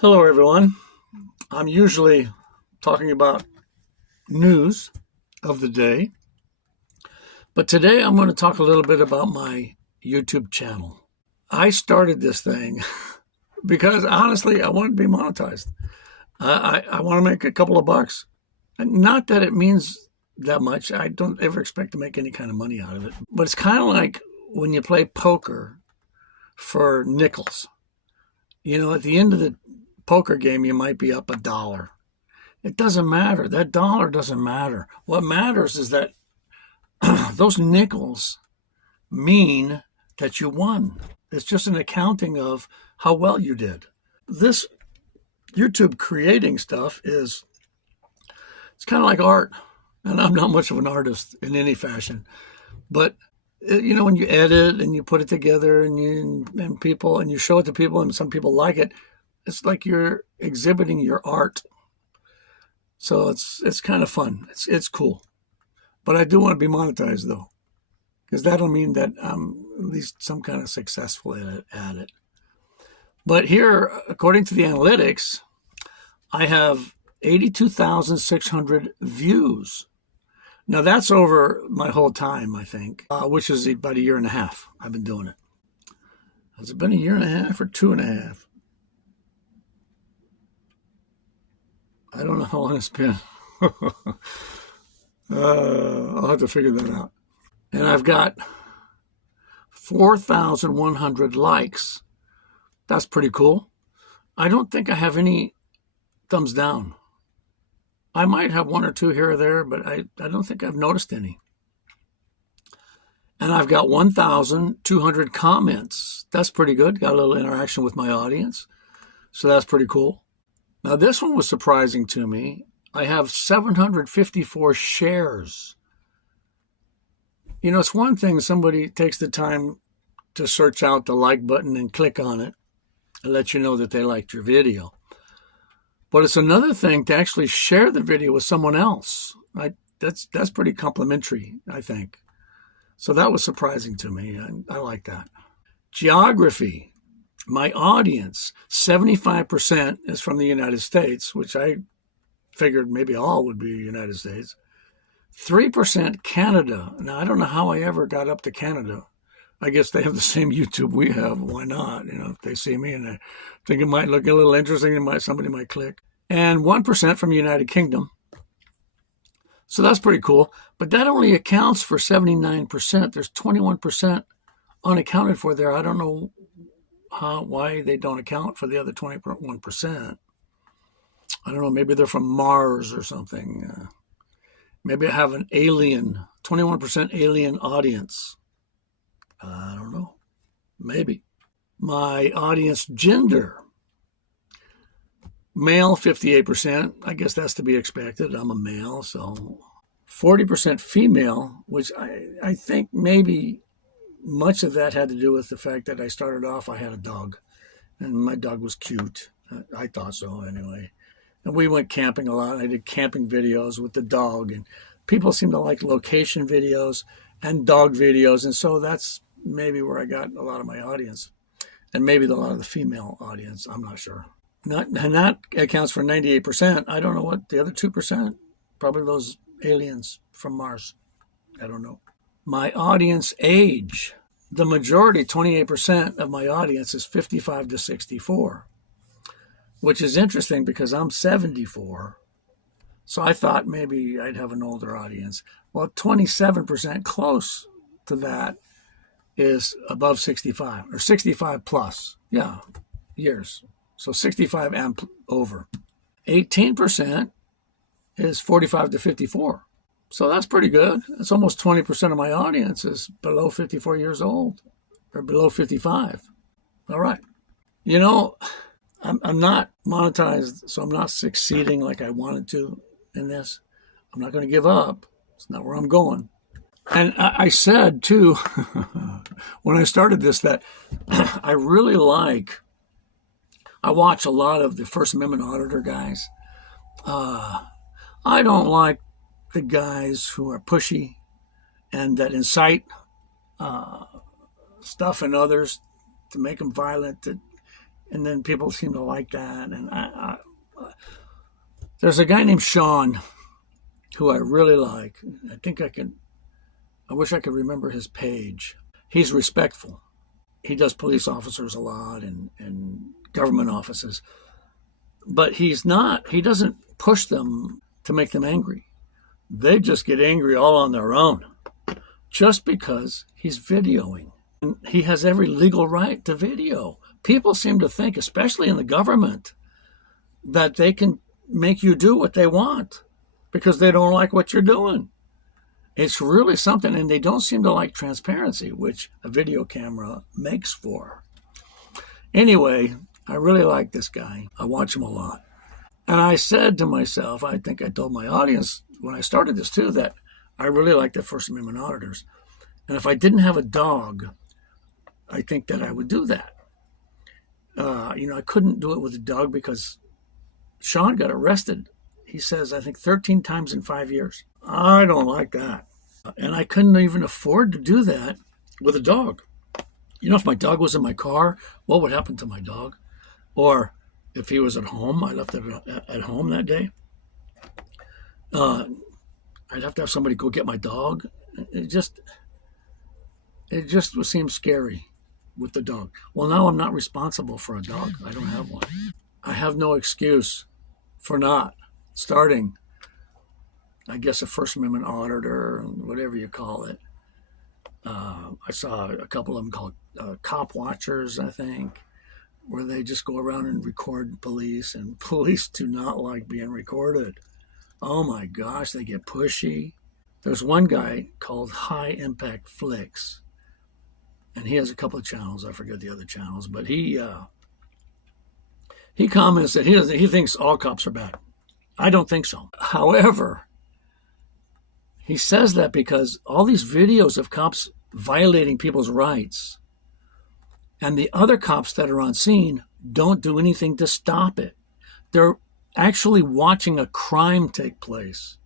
Hello, everyone. I'm usually talking about news of the day, but today I'm going to talk a little bit about my YouTube channel. I started this thing because honestly, I want to be monetized. I want to make a couple of bucks. Not that it means that much. I don't ever expect to make any kind of money out of it, but it's kind of like when you play poker for nickels. At the end of the poker game, you might be up $1. It doesn't matter. That dollar doesn't matter. What matters is that those nickels mean that you won. It's just an accounting of how well you did. This YouTube creating stuff it's kind of like art. And I'm not much of an artist in any fashion. But when you edit and you put it together and you show it to people and some people like it, it's like you're exhibiting your art. So it's kind of fun. It's cool. But I do want to be monetized, though, because that'll mean that I'm at least some kind of successful at it. But here, according to the analytics, I have 82,600 views. Now, that's over my whole time, I think, which is about a year and a half I've been doing it. Has it been a year and a half or 2.5? I don't know how long it's been. I'll have to figure that out. And I've got 4,100 likes. That's pretty cool. I don't think I have any thumbs down. I might have one or two here or there, but I don't think I've noticed any. And I've got 1,200 comments. That's pretty good. Got a little interaction with my audience. So that's pretty cool. Now, this one was surprising to me. I have 754 shares. It's one thing somebody takes the time to search out the like button and click on it and let you know that they liked your video. But it's another thing to actually share the video with someone else. That's pretty complimentary, I think. So that was surprising to me. I like that. Geography. My audience, 75% is from the United States, which I figured maybe all would be United States. 3% Canada. Now, I don't know how I ever got up to Canada. I guess they have the same YouTube we have. Why not? If they see me and they think it might look a little interesting, somebody might click. And 1% from the United Kingdom. So that's pretty cool. But that only accounts for 79%. There's 21% unaccounted for there. I don't know why they don't account for the other 21%. I don't know, maybe they're from Mars or something. Maybe I have an 21% alien audience. I don't know. Maybe. My audience gender. Male, 58%. I guess that's to be expected. I'm a male, so 40% female, which I think maybe much of that had to do with the fact that I started off, I had a dog, and my dog was cute. I thought so anyway. And we went camping a lot. I did camping videos with the dog, and people seem to like location videos and dog videos. And so that's maybe where I got a lot of my audience, and maybe a lot of the female audience. I'm not sure. And that accounts for 98%. I don't know what the other 2%, probably those aliens from Mars. I don't know. My audience age, the majority, 28% of my audience is 55 to 64, which is interesting because I'm 74. So I thought maybe I'd have an older audience. Well, 27%, close to that, is above 65 or 65 plus. Yeah, years. So 65 and over. 18% is 45 to 54. So that's pretty good. It's almost 20% of my audience is below 54 years old or below 55. All right. I'm not monetized, so I'm not succeeding like I wanted to in this. I'm not going to give up. It's not where I'm going. And I said, too, when I started this, that I really I watch a lot of the First Amendment auditor guys. I don't like the guys who are pushy and that incite stuff in others to make them violent. And then people seem to like that. And there's a guy named Sean who I really like. I wish I could remember his page. He's respectful. He does police officers a lot and government offices. But he doesn't push them to make them angry. They just get angry all on their own just because he's videoing. And he has every legal right to video. People seem to think, especially in the government, that they can make you do what they want because they don't like what you're doing. It's really something, and they don't seem to like transparency, which a video camera makes for. Anyway, I really like this guy. I watch him a lot. And I said to myself, I think I told my audience when I started this too, that I really like the First Amendment auditors. And if I didn't have a dog, I think that I would do that. I couldn't do it with a dog because Sean got arrested, he says, I think 13 times in 5 years. I don't like that. And I couldn't even afford to do that with a dog. If my dog was in my car, what would happen to my dog? Or if he was at home, I left it at home that day. I'd have to have somebody go get my dog. It just seems scary with the dog. Well, now I'm not responsible for a dog. I don't have one. I have no excuse for not starting, I guess, a First Amendment auditor, whatever you call it. I saw a couple of them called cop watchers, I think, where they just go around and record police, and police do not like being recorded. Oh my gosh, they get pushy. There's one guy called High Impact Flicks, and he has a couple of channels. I forget the other channels, but he comments that he thinks all cops are bad. I don't think so. However, he says that because all these videos of cops violating people's rights and the other cops that are on scene don't do anything to stop it. They're actually watching a crime take place,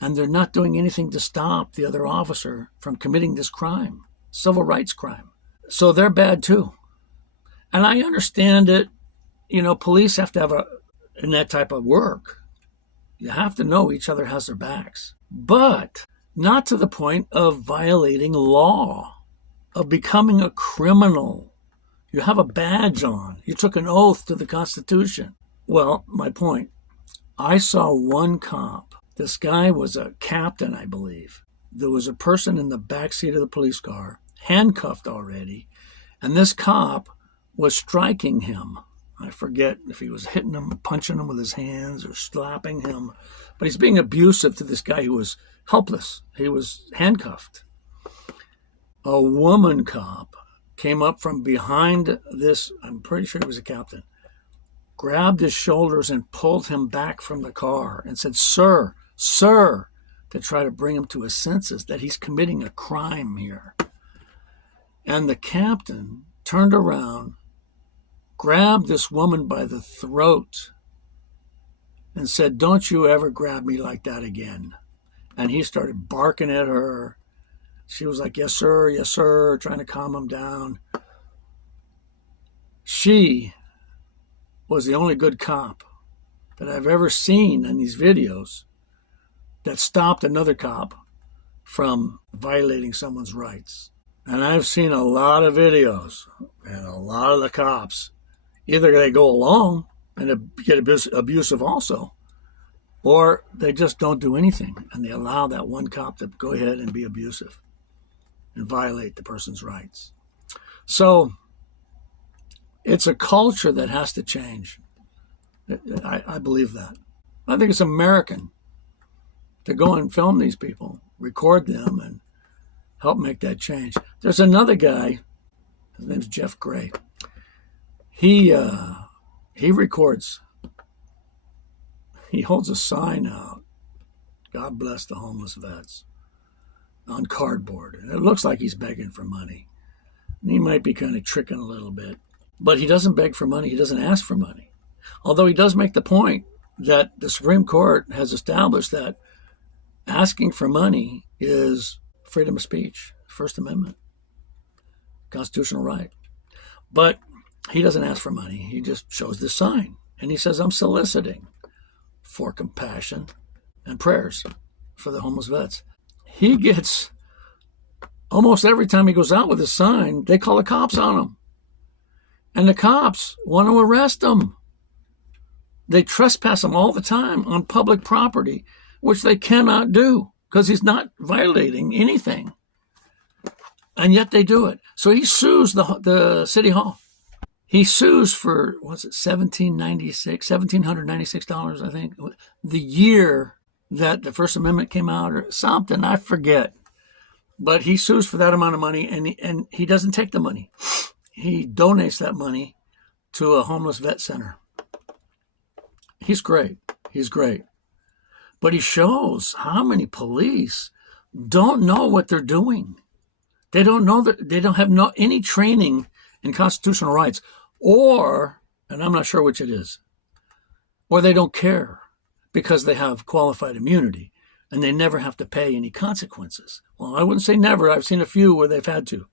and they're not doing anything to stop the other officer from committing this crime, civil rights crime. So they're bad too. And I understand it. Police have to have in that type of work, you have to know each other has their backs, but not to the point of violating law, of becoming a criminal. You have a badge on. You took an oath to the Constitution. Well, my point, I saw one cop. This guy was a captain, I believe. There was a person in the back seat of the police car, handcuffed already, and this cop was striking him. I forget if he was hitting him, punching him with his hands, or slapping him. But he's being abusive to this guy who was helpless. He was handcuffed. A woman cop came up from behind this, I'm pretty sure he was a captain, grabbed his shoulders and pulled him back from the car and said, sir, to try to bring him to his senses that he's committing a crime here. And the captain turned around, grabbed this woman by the throat and said, don't you ever grab me like that again. And he started barking at her. She was like, yes, sir, trying to calm him down. She was the only good cop that I've ever seen in these videos that stopped another cop from violating someone's rights. And I've seen a lot of videos, and a lot of the cops, either they go along and get abusive also, or they just don't do anything, and they allow that one cop to go ahead and be abusive and violate the person's rights. So it's a culture that has to change. I believe that. I think it's American to go and film these people, record them, and help make that change. There's another guy, his name's Jeff Gray. He records. He holds a sign out, God bless the homeless vets, on cardboard. And it looks like he's begging for money. And he might be kind of tricking a little bit. But he doesn't beg for money. He doesn't ask for money. Although he does make the point that the Supreme Court has established that asking for money is freedom of speech, First Amendment, constitutional right. But He doesn't ask for money. He just shows this sign. And he says, I'm soliciting for compassion and prayers for the homeless vets. He gets, almost every time he goes out with his sign, they call the cops on him. And the cops want to arrest him. They trespass him all the time on public property, which they cannot do because he's not violating anything. And yet they do it. So he sues the city hall. He sues for, what's it, $1,796, I think, the year that the First Amendment came out or something, I forget. But he sues for that amount of money, and he doesn't take the money. He donates that money to a homeless vet center. He's great. He's great. But he shows how many police don't know what they're doing. They don't know that they don't have any training in constitutional rights, or, and I'm not sure which it is, or they don't care because they have qualified immunity and they never have to pay any consequences. Well, I wouldn't say never. I've seen a few where they've had to,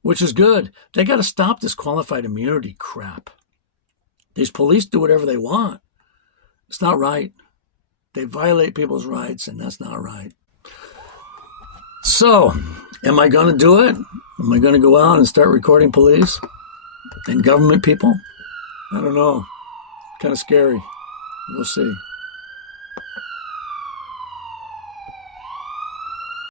which is good. They got to stop this qualified immunity crap. These police do whatever they want. It's not right. They violate people's rights, and that's not right. So, am I going to do it? Am I going to go out and start recording police and government people? I don't know. Kind of scary. We'll see.